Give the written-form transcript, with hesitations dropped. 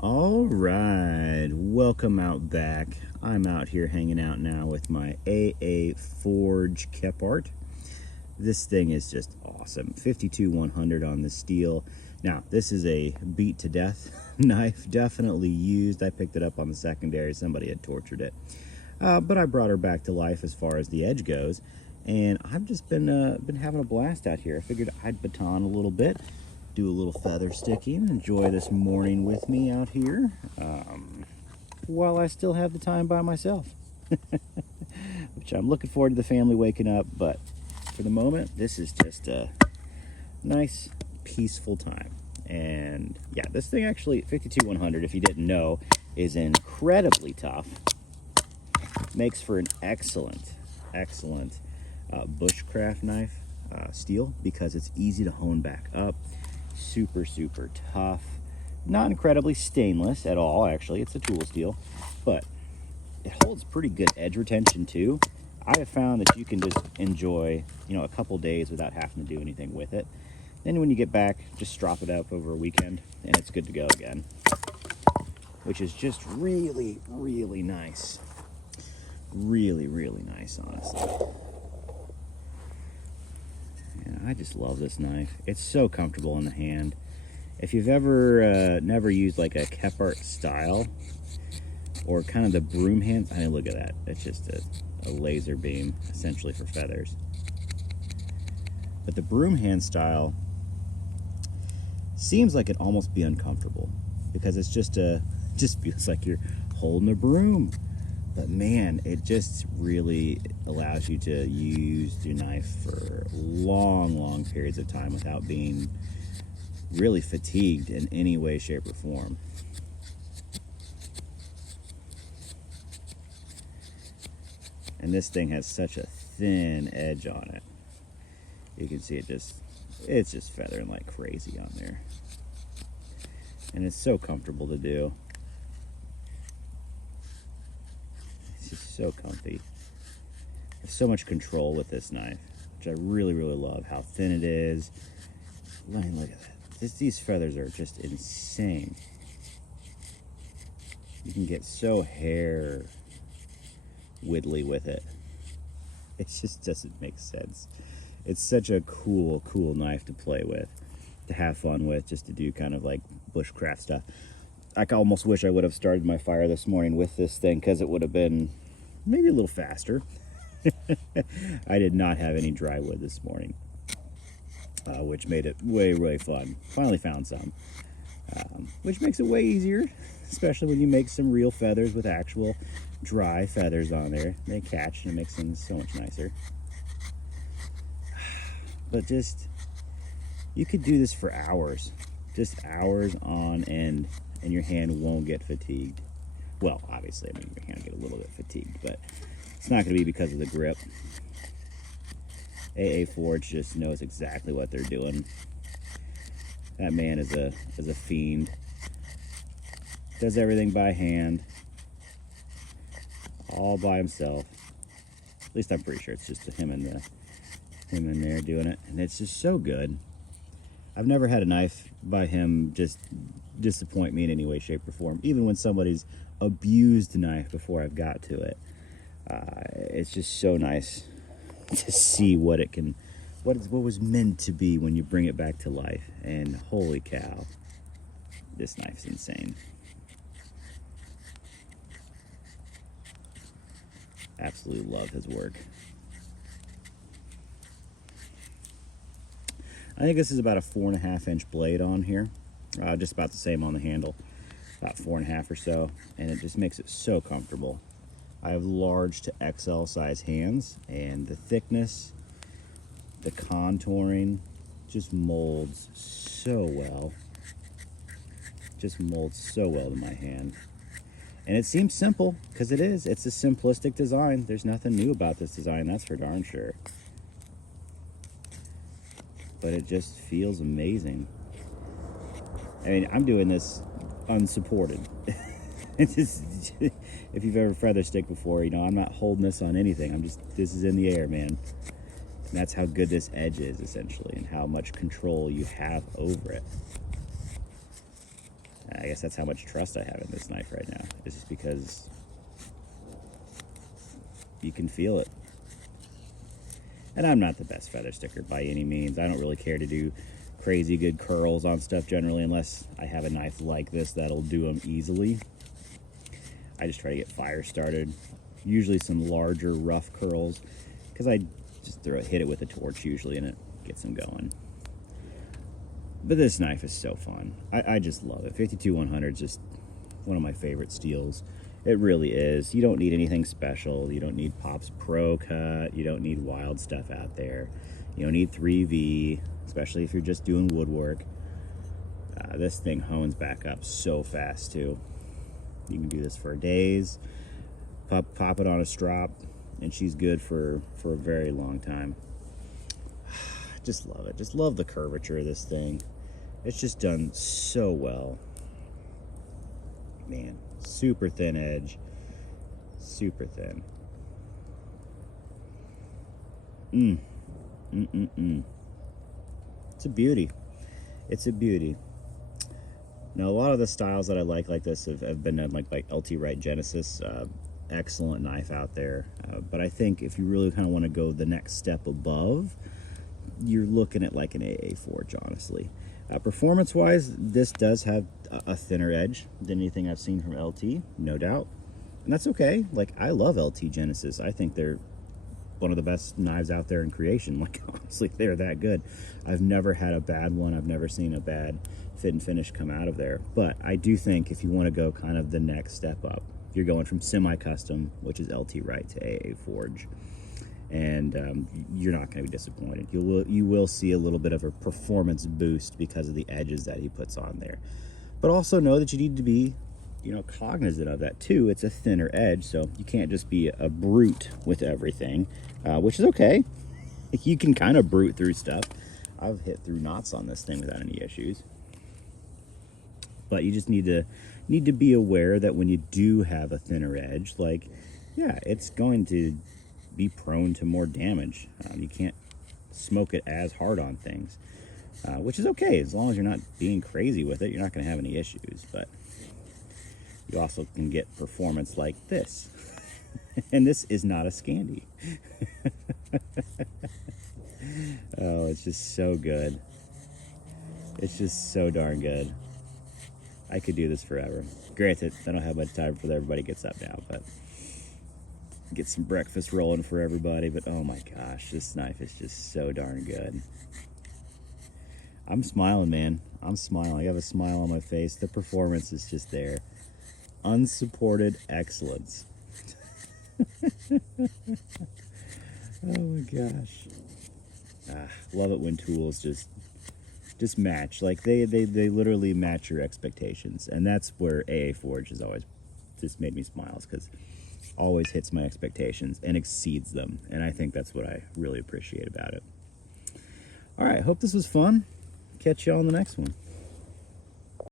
All right, welcome out back. I'm out here hanging out now with my AA Forge Kephart. This thing is just awesome. 52-100 on the steel. Now, this is a beat to death knife, definitely used. I picked it up on the secondary. Somebody had tortured it. But I brought her back to life as far as the edge goes. And I've just been having a blast out here. I figured I'd baton a little bit, do a little feather sticking, enjoy this morning with me out here while I still have the time by myself. Which I'm looking forward to the family waking up, but for the moment, this is just a nice, peaceful time. And yeah, this thing actually, 52-100, if you didn't know, is incredibly tough. Makes for an excellent bushcraft knife, steel, because it's easy to hone back up. Super tough, not incredibly stainless at all. Actually, it's a tool steel, but it holds pretty good edge retention too. I have found that you can just enjoy, a couple days without having to do anything with it. Then when you get back, just strop it up over a weekend and it's good to go again, which is just really nice. Really nice, honestly. I just love this knife. It's so comfortable in the hand. If you've ever never used like a Kephart style or kind of the broom hand, I mean, look at that. It's just a laser beam essentially for feathers. But the broom hand style seems like it'd almost be uncomfortable because it's just feels like you're holding a broom. But man, it just really allows you to use your knife for long periods of time without being really fatigued in any way, shape, or form. And this thing has such a thin edge on it. You can see it's just feathering like crazy on there. And it's so comfortable to do. It's so comfy. I have so much control with this knife, which I really love. How thin it is. Look at that. These feathers are just insane. You can get so hair whittly with it. It just doesn't make sense. It's such a cool knife to play with, to have fun with, just to do kind of like bushcraft stuff. I almost wish I would have started my fire this morning with this thing because it would have been maybe a little faster. I did not have any dry wood this morning, which made it way fun. Finally found some, which makes it way easier, especially when you make some real feathers with actual dry feathers on there. They catch and it makes things so much nicer. But you could do this for hours, just hours on end, and your hand won't get fatigued. Well, obviously, I mean, your hand will get a little bit fatigued, but it's not going to be because of the grip. AA Forge just knows exactly what they're doing. That man is a fiend. Does everything by hand, all by himself. At least I'm pretty sure it's just him in there doing it, and it's just so good. I've never had a knife by him just disappoint me in any way, shape, or form. Even when somebody's abused a knife before I've got to it, it's just so nice to see what was meant to be when you bring it back to life. And holy cow, this knife's insane. Absolutely love his work. I think this is about a 4.5-inch blade on here. Just about the same on the handle, about 4.5 or so, and it just makes it so comfortable. I have large to XL size hands, and the thickness, the contouring, just molds so well. Just molds so well to my hand. And it seems simple, because it is. It's a simplistic design. There's nothing new about this design, that's for darn sure. But it just feels amazing. I mean, I'm doing this unsupported. It's just, if you've ever feather stick before, I'm not holding this on anything. This is in the air, man. And that's how good this edge is, essentially, and how much control you have over it. I guess that's how much trust I have in this knife right now. It's just because you can feel it. And I'm not the best feather sticker by any means. I don't really care to do crazy good curls on stuff generally, unless I have a knife like this that'll do them easily. I just try to get fire started. Usually some larger rough curls, because I just hit it with a torch usually and it gets them going. But this knife is so fun. I just love it. 52-100 is just one of my favorite steels. It really is. You don't need anything special. You don't need Pop's Pro Cut. You don't need wild stuff out there. You don't need 3V, especially if you're just doing woodwork. This thing hones back up so fast too. You can do this for days. Pop it on a strop, and she's good for a very long time. Just love it. Just love the curvature of this thing. It's just done so well. Man, super thin edge. Super thin. It's a beauty. It's a beauty. Now, a lot of the styles that I like this have been done like by LT Wright Genesis. Excellent knife out there. But I think if you really kind of want to go the next step above, you're looking at like an AA Forge, honestly. Performance-wise, this does have a thinner edge than anything I've seen from LT, no doubt. And that's okay. Like, I love LT Genesis. I think they're one of the best knives out there in creation. Like, honestly, they're that good. I've never had a bad one. I've never seen a bad fit and finish come out of there. But I do think if you want to go kind of the next step up, you're going from semi-custom, which is LT Wright, to AA Forge. And you're not going to be disappointed. You will see a little bit of a performance boost because of the edges that he puts on there. But also know that you need to be, cognizant of that too. It's a thinner edge, so you can't just be a brute with everything, which is okay. You can kind of brute through stuff. I've hit through knots on this thing without any issues. But you just need to be aware that when you do have a thinner edge, like, yeah, it's going to be prone to more damage. You can't smoke it as hard on things, which is okay as long as you're not being crazy with it. You're not going to have any issues. But you also can get performance like this. And this is not a Scandi. Oh, it's just so good. It's just so darn good. I could do this forever. Granted, I don't have much time before everybody gets up now, but get some breakfast rolling for everybody. But oh my gosh, this knife is just so darn good. I'm smiling, man. I'm smiling. I have a smile on my face. The performance is just there. Unsupported excellence. Oh my gosh. Love it when tools just match. Like they literally match your expectations. And that's where AA Forge has always just made me smile, because always hits my expectations and exceeds them. And I think that's what I really appreciate about it. All right, hope this was fun. Catch you all on the next one.